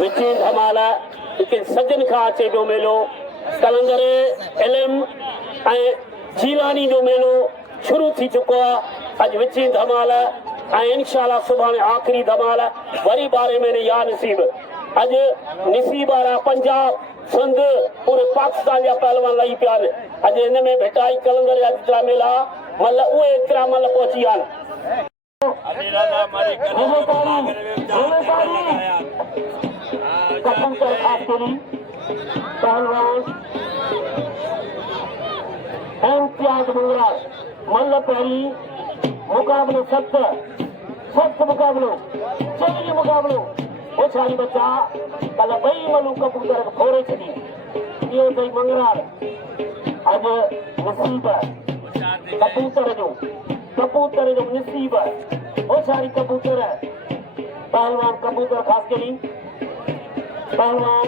विची धमाल लेकिन सजन खां अचे पियो मेलो कलंदर एलएम ऐं जीलानी जो मेलो शुरू थी चुको आहे अॼु विची धमाल ऐं इंशाअल्लाह सुभाणे आख़िरी धमाल वरी 12 महीने या नसीब अॼु नसीब वारा पंजाब सिंध पूरे पाकिस्तान जा पहलवान लही पिया आहिनि अॼु हिन में भेटाई कलंदर जा जेतिरा मेला मतिलबु उहे एतिरा मतिलबु पहुची विया आहिनि पहलवान इम्तियाज मंगरार मल्ल पहिरीं मुकाबलो सख्त मुकाबलो चङी मुकाबलो वो सारी बच्चा कल बई मलू कबूतर फोड़े छॾी इहो अथई मंगरार अॼु नसीब कबूतर जो नसीब वो सारी कबूतर पहलवान कबूतर ख़ासि करी पहलवान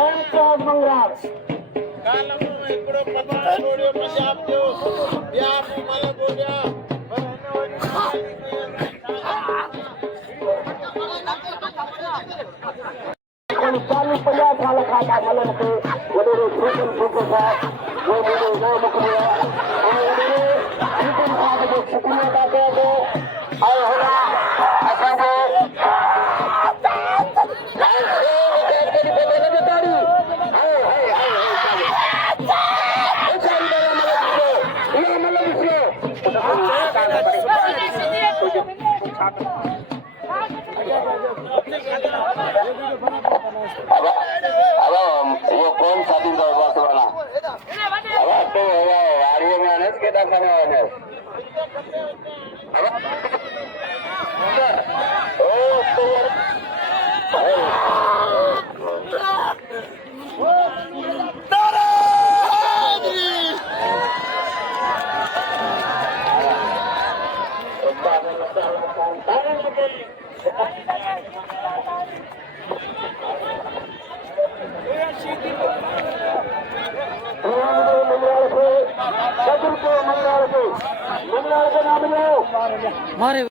इम्तियाज मंगरार चालीस 50 साल खाता मलन के वॾे सूचन साहब वो मुझे नाम मुकिलियो ऐं सूचन साहब जो शुक्रिया था कयां थो ऐं हुन असांजो वो कौन साथी था बस वाला अब तो वारियों में अनस के दाखा में अनस ओ तो मारे